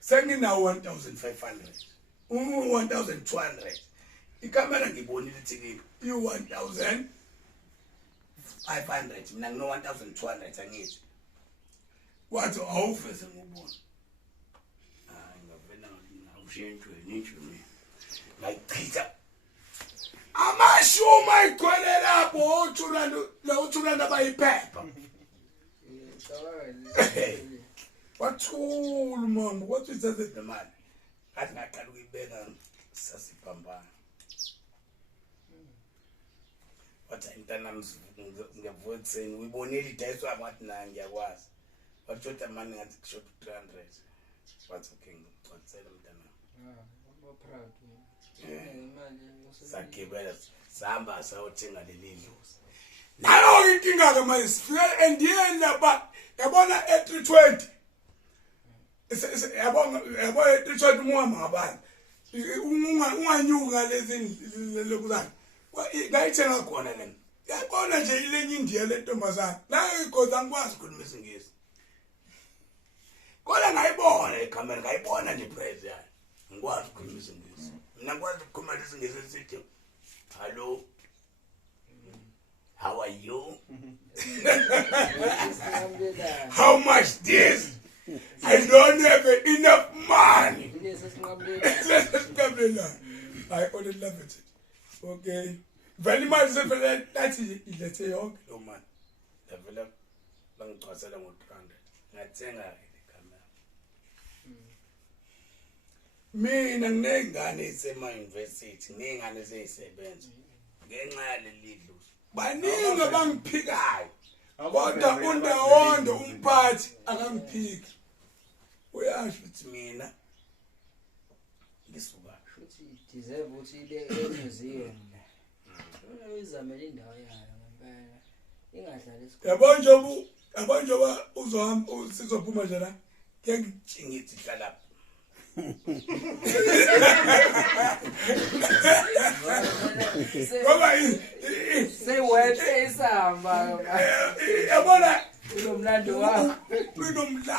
sengina 1500 1200 ikamera ngibonile ithi i 1500 mina ngino 1200 angithi wathi awuveze ngubona ngavela ngawushintshwe nitshwe ngayichitha amashuma igcwele lapho uthulana bayiphepha wathula mama wathi uthathe nemali athi ngaqala ukuyibeka sasibhambana wathi intana ngiyavuka ekuseni uyibonile idayiswa wathi na ngiyakwazi wathi uthi mani ngathi kusho 300 wathi okay ngicela mntana proud sakibela sahamba sayothenga leli dlozi nayo inkinga ke manje sifike endiyena ba yabona e320 yabona e320 muhamba ngabani unganyuka lezi lokuzana ngayithenga khona lena yabona nje ilenye indiya lentombazana la igoza ngikwazi ukukhuluma isingisi kodwa ngayibona ikamera ngayibona nje price yayo ngikwazi ukukhuluma isingisi mina ngikwazi ukukhuluma isingisi esithi hello how are you how much this I don't have enough money I only love it okay very much that's let's say okay no man develop bangicwasela ngo300 ngathenga ikamera mina nginengane esema university ngengane ezisebenza ngenxa yaleli dlozi baningi abangiphikayo kodwa undawondo umphathi akangiphiki uyasho ukuthi mina ngisuka futhi deserve ukuthi ile museum la uyizamela indawo yayo ngempela ingadlala esikole yabo njoba uzohamba sizophuma nje la ngiyangitshingithi hlala ngoba sewethe isamba yabona unomlando wakho unomlando